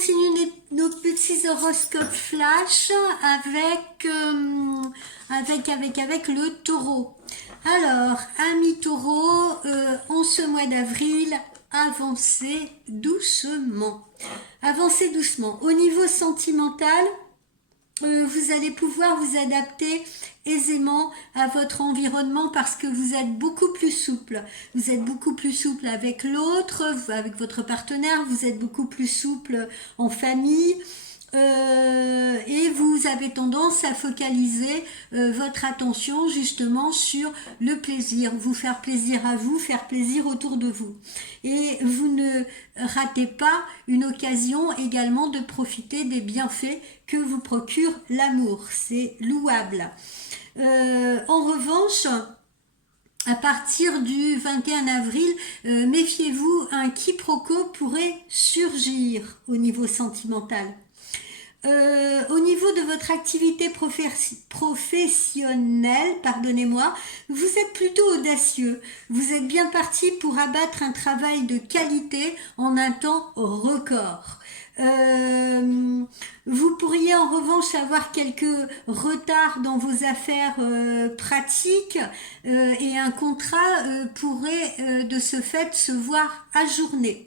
continue nos petits horoscopes flash avec le taureau. Alors, amis taureau, en ce mois d'avril, avancez doucement. Avancez doucement. Au niveau sentimental, vous allez pouvoir vous adapter aisément à votre environnement parce que vous êtes beaucoup plus souple. Vous êtes beaucoup plus souple avec l'autre, avec votre partenaire, vous êtes beaucoup plus souple en famille. Et vous avez tendance à focaliser votre attention justement sur le plaisir, vous faire plaisir à vous, faire plaisir autour de vous. Et vous ne ratez pas une occasion également de profiter des bienfaits que vous procure l'amour, c'est louable. En revanche, à partir du 21 avril, méfiez-vous, un quiproquo pourrait surgir au niveau sentimental. Au niveau de votre activité professionnelle, pardonnez-moi, vous êtes plutôt audacieux. Vous êtes bien parti pour abattre un travail de qualité en un temps record. Vous pourriez en revanche avoir quelques retards dans vos affaires pratiques et un contrat pourrait de ce fait se voir ajourné.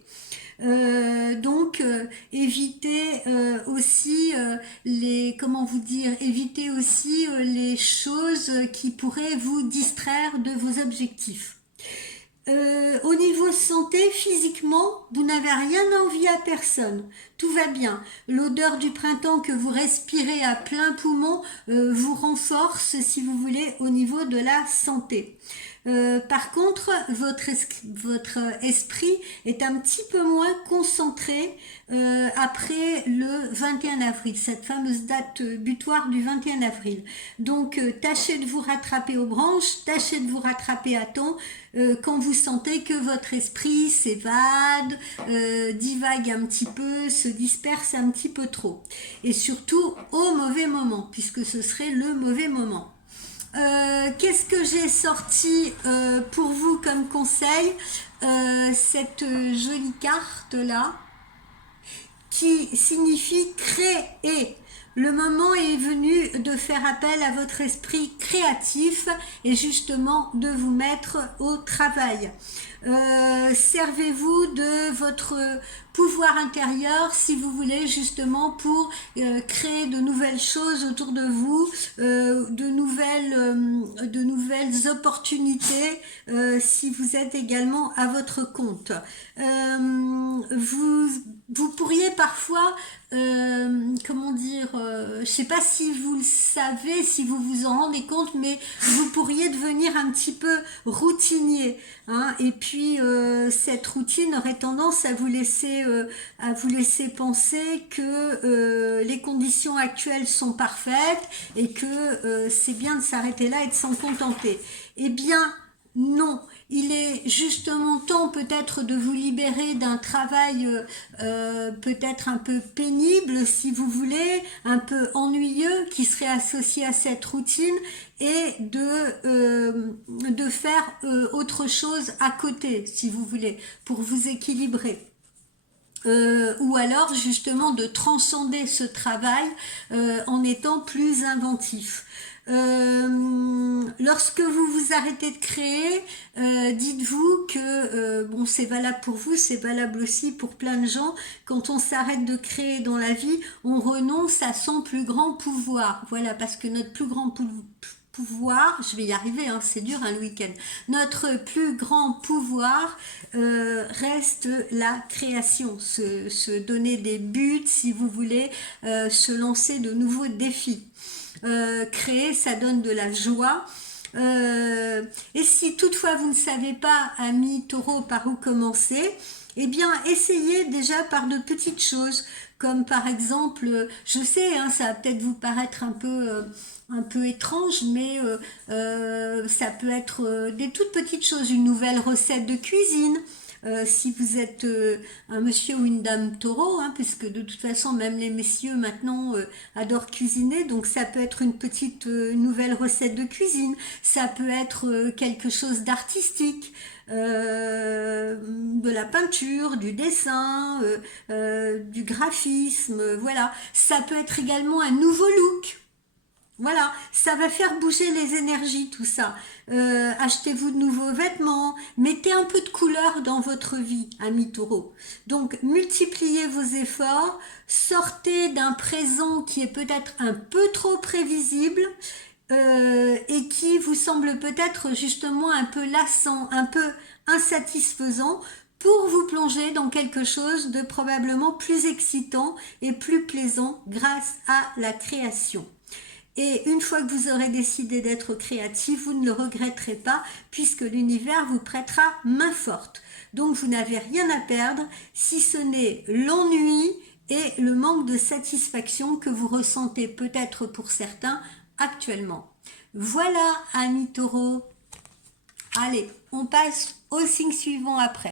Donc évitez aussi évitez aussi les choses qui pourraient vous distraire de vos objectifs. Au niveau santé, physiquement, vous n'avez rien envie à personne. Tout va bien. L'odeur du printemps que vous respirez à plein poumon vous renforce, si vous voulez, au niveau de la santé. Par contre, votre esprit est un petit peu moins concentré après le 21 avril, cette fameuse date butoir du 21 avril. Donc, tâchez de vous rattraper aux branches, tâchez de vous rattraper à temps quand vous sentez que votre esprit s'évade, divague un petit peu, se disperse un petit peu trop. Et surtout au mauvais moment, puisque ce serait le mauvais moment. Qu'est-ce que j'ai sorti pour vous comme conseil, cette jolie carte là qui signifie créer. Le moment est venu de faire appel à votre esprit créatif et justement de vous mettre au travail. Servez-vous de votre pouvoir intérieur si vous voulez justement pour créer de nouvelles choses autour de vous, de nouvelles opportunités si vous êtes également à votre compte. Vous pourriez parfois je sais pas si vous le savez, si vous vous en rendez compte, mais vous pourriez devenir un petit peu routinier, hein, et puis cette routine aurait tendance à vous laisser penser que les conditions actuelles sont parfaites et que c'est bien de s'arrêter là et de s'en contenter. Eh bien, non. Il est justement temps peut-être de vous libérer d'un travail peut-être un peu pénible si vous voulez, un peu ennuyeux qui serait associé à cette routine et de faire autre chose à côté si vous voulez pour vous équilibrer. Ou alors justement de transcender ce travail en étant plus inventif. Lorsque vous vous arrêtez de créer, dites-vous que c'est valable pour vous, c'est valable aussi pour plein de gens. Quand on s'arrête de créer dans la vie, on renonce à son plus grand pouvoir. Voilà, parce que notre plus grand pouvoir, je vais y arriver, hein, c'est dur le week-end. Notre plus grand pouvoir reste la création, se donner des buts si vous voulez, se lancer de nouveaux défis. Créer, ça donne de la joie. Et si toutefois vous ne savez pas, amis taureaux, par où commencer, eh bien essayez déjà par de petites choses, comme par exemple, je sais, hein, ça va peut-être vous paraître un peu étrange, mais ça peut être des toutes petites choses, une nouvelle recette de cuisine. Si vous êtes un monsieur ou une dame taureau, hein, puisque de toute façon même les messieurs maintenant adorent cuisiner, donc ça peut être une petite nouvelle recette de cuisine, ça peut être quelque chose d'artistique, de la peinture, du dessin, du graphisme, voilà. Ça peut être également un nouveau look. Voilà, ça va faire bouger les énergies, tout ça. Achetez-vous de nouveaux vêtements, mettez un peu de couleur dans votre vie, ami Taureau. Donc, multipliez vos efforts, sortez d'un présent qui est peut-être un peu trop prévisible et qui vous semble peut-être justement un peu lassant, un peu insatisfaisant pour vous plonger dans quelque chose de probablement plus excitant et plus plaisant grâce à la création. Et une fois que vous aurez décidé d'être créatif, vous ne le regretterez pas puisque l'univers vous prêtera main forte. Donc vous n'avez rien à perdre si ce n'est l'ennui et le manque de satisfaction que vous ressentez peut-être pour certains actuellement. Voilà, amis taureaux. Allez, on passe au signe suivant après.